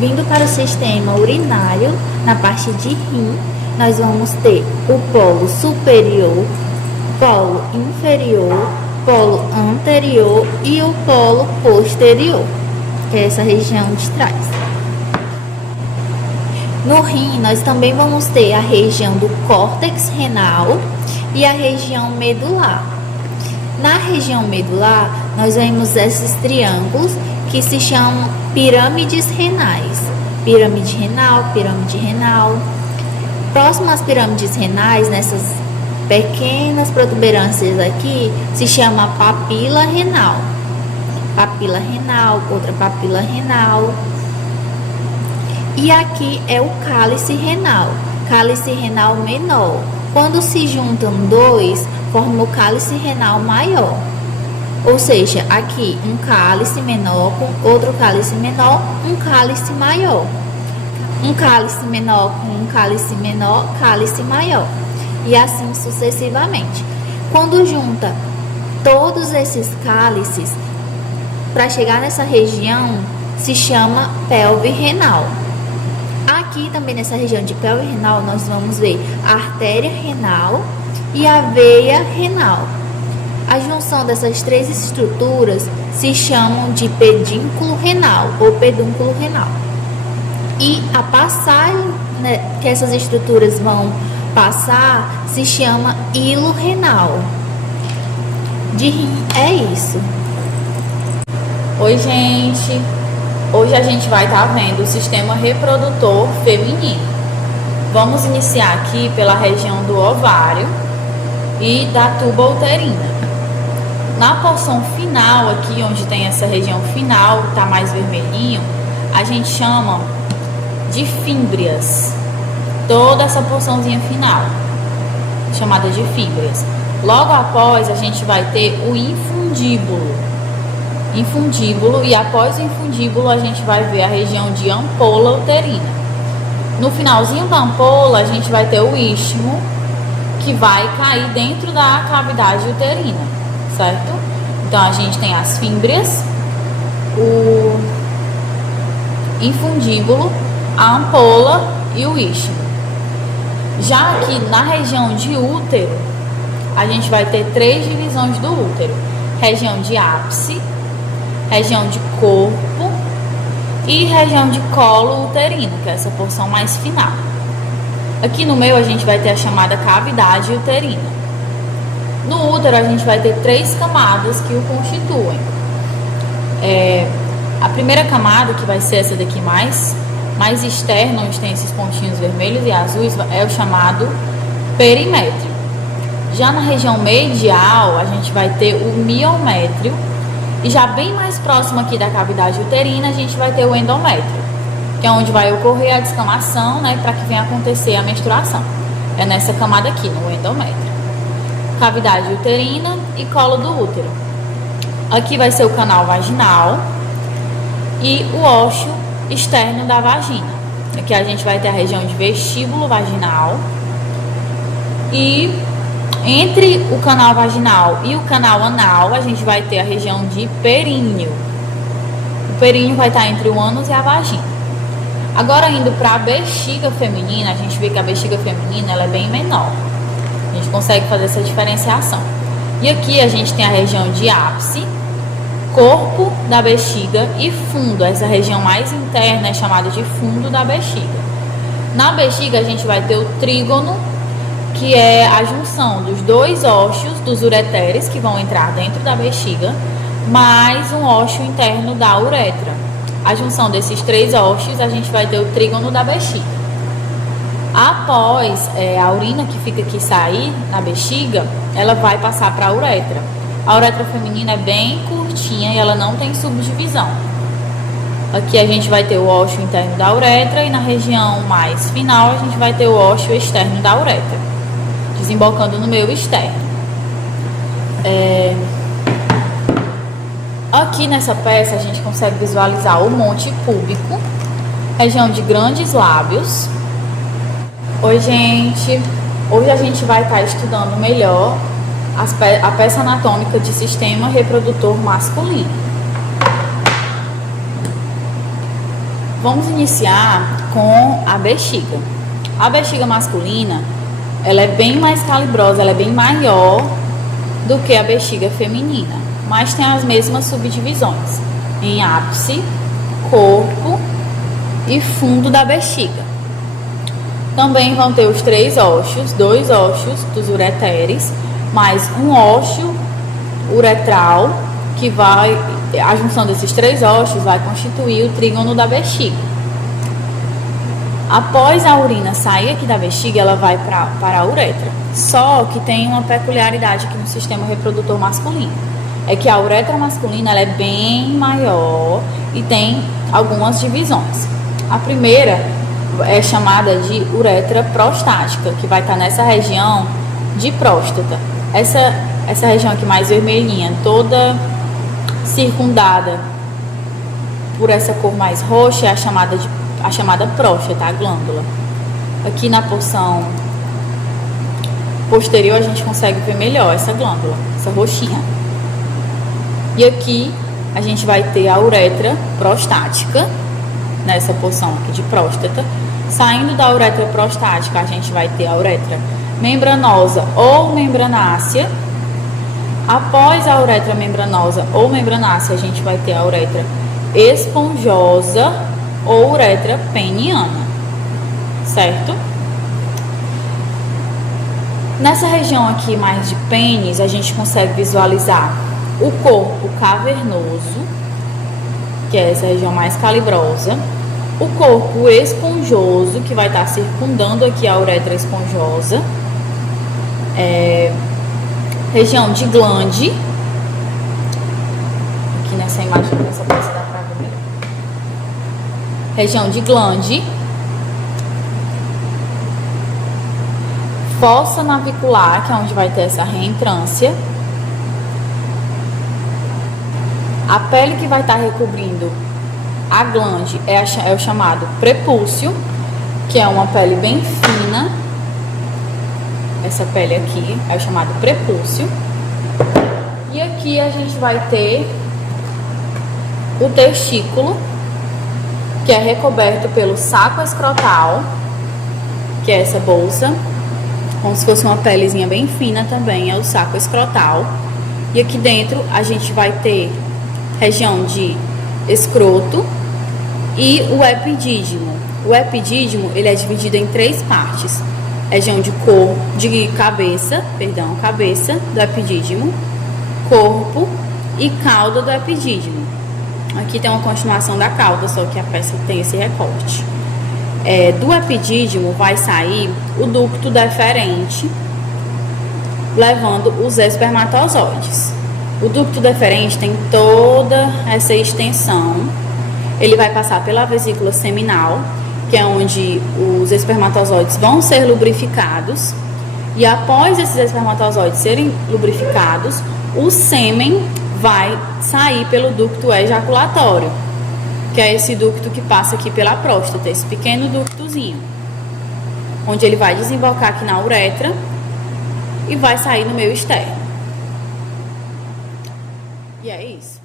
Vindo para o sistema urinário, na parte de rim, nós vamos ter o polo superior, polo inferior, polo anterior e o polo posterior, que é essa região de trás. No rim, nós também vamos ter a região do córtex renal e a região medular. Na região medular, nós vemos esses triângulos que se chamam pirâmides renais. Pirâmide renal, pirâmide renal. Próximo às pirâmides renais, nessas pequenas protuberâncias aqui, se chama papila renal. Papila renal, outra papila renal. E aqui é o cálice renal menor. Quando se juntam dois, forma o cálice renal maior. Ou seja, aqui um cálice menor com outro cálice menor, um cálice maior. Um cálice menor com um cálice menor, cálice maior. E assim sucessivamente. Quando junta todos esses cálices, para chegar nessa região, se chama pelve renal. Aqui também nessa região de pelve renal, nós vamos ver a artéria renal e a veia renal. A junção dessas três estruturas se chamam de pedúnculo renal ou pedúnculo renal. E a passagem, né, que essas estruturas vão passar se chama hilo renal. De rim é isso. Oi, gente! Hoje a gente vai estar vendo o sistema reprodutor feminino. Vamos iniciar aqui pela região do ovário e da tuba uterina. Na porção final aqui, onde tem essa região final, tá mais vermelhinho, a gente chama de fímbrias. Toda essa porçãozinha final, chamada de fímbrias. Logo após, a gente vai ter o infundíbulo. E após o infundíbulo, a gente vai ver a região de ampola uterina. No finalzinho da ampola, a gente vai ter o istmo, que vai cair dentro da cavidade uterina, certo? Então, a gente tem as fímbrias, o infundíbulo, a ampola e o istmo. Já aqui na região de útero, a gente vai ter três divisões do útero: região de ápice, região de corpo e região de colo uterino, que é essa porção mais final. Aqui no meio a gente vai ter a chamada cavidade uterina. No útero a gente vai ter três camadas que o constituem. A primeira camada, que vai ser essa daqui mais externa, onde tem esses pontinhos vermelhos e azuis, é o chamado perimétrio. Já na região medial a gente vai ter o miométrio. E já bem mais próximo aqui da cavidade uterina, a gente vai ter o endométrio, que é onde vai ocorrer a descamação, né, para que venha acontecer a menstruação. É nessa camada aqui, no endométrio. Cavidade uterina e colo do útero. Aqui vai ser o canal vaginal e o ósseo externo da vagina. Aqui a gente vai ter a região de vestíbulo vaginal. E entre o canal vaginal e o canal anal, a gente vai ter a região de períneo. O períneo vai estar entre o ânus e a vagina. Agora, indo para a bexiga feminina, a gente vê que a bexiga feminina ela é bem menor. A gente consegue fazer essa diferenciação. E aqui a gente tem a região de ápice, corpo da bexiga e fundo. Essa região mais interna é chamada de fundo da bexiga. Na bexiga a gente vai ter o trígono, que é a junção dos dois ósseos dos ureteres que vão entrar dentro da bexiga, mais um ósseo interno da uretra. A junção desses três ósseos, a gente vai ter o trígono da bexiga. Após a urina que fica aqui sair na bexiga, ela vai passar para a uretra. A uretra feminina é bem curtinha e ela não tem subdivisão. Aqui a gente vai ter o ósseo interno da uretra e na região mais final a gente vai ter o ósseo externo da uretra, desembocando no meio externo. Aqui nessa peça a gente consegue visualizar o monte púbico, região de grandes lábios. Oi, gente! Hoje a gente vai estar estudando melhor a peça anatômica de sistema reprodutor masculino. Vamos iniciar com a bexiga. A bexiga masculina, ela é bem mais calibrosa, ela é bem maior do que a bexiga feminina, mas tem as mesmas subdivisões em ápice, corpo e fundo da bexiga. Também vão ter os 3 ósseos, 2 ósseos dos ureteres, mais um ósseo uretral, que vai, a junção desses 3 ósseos vai constituir o trígono da bexiga. Após a urina sair aqui da bexiga, ela vai para a uretra. Só que tem uma peculiaridade aqui no sistema reprodutor masculino. É que a uretra masculina ela é bem maior e tem algumas divisões. A primeira é chamada de uretra prostática, que vai estar nessa região de próstata. Essa região aqui mais vermelhinha, toda circundada por essa cor mais roxa, é a chamada próstata, a glândula. Aqui na porção posterior a gente consegue ver melhor essa glândula, essa roxinha. E aqui a gente vai ter a uretra prostática, nessa porção aqui de próstata. Saindo da uretra prostática, a gente vai ter a uretra membranosa ou membranácea. Após a uretra membranosa ou membranácea, a gente vai ter a uretra esponjosa ou uretra peniana, certo? Nessa região aqui mais de pênis, a gente consegue visualizar o corpo cavernoso, que é essa região mais calibrosa, o corpo esponjoso, que vai estar circundando aqui a uretra esponjosa, região de glande, aqui nessa imagem, nessa peça dá pra ver melhor. Região de glande, fossa navicular, que é onde vai ter essa reentrância, a pele que vai estar recobrindo a glande é o chamado prepúcio, que é uma pele bem fina. Essa pele aqui é o chamado prepúcio. E aqui a gente vai ter o testículo, que é recoberto pelo saco escrotal, que é essa bolsa, como se fosse uma pelezinha bem fina também, é o saco escrotal. E aqui dentro a gente vai ter região de escroto e o epidídimo. O epidídimo, ele é dividido em 3 partes. Região de cabeça do epidídimo, corpo e cauda do epidídimo. Aqui tem uma continuação da cauda, só que a peça tem esse recorte. Do epidídimo vai sair o ducto deferente, levando os espermatozoides. O ducto deferente tem toda essa extensão. Ele vai passar pela vesícula seminal, que é onde os espermatozoides vão ser lubrificados. E após esses espermatozoides serem lubrificados, o sêmen vai sair pelo ducto ejaculatório, que é esse ducto que passa aqui pela próstata, esse pequeno ductozinho, onde ele vai desembocar aqui na uretra e vai sair no meio externo. E é isso.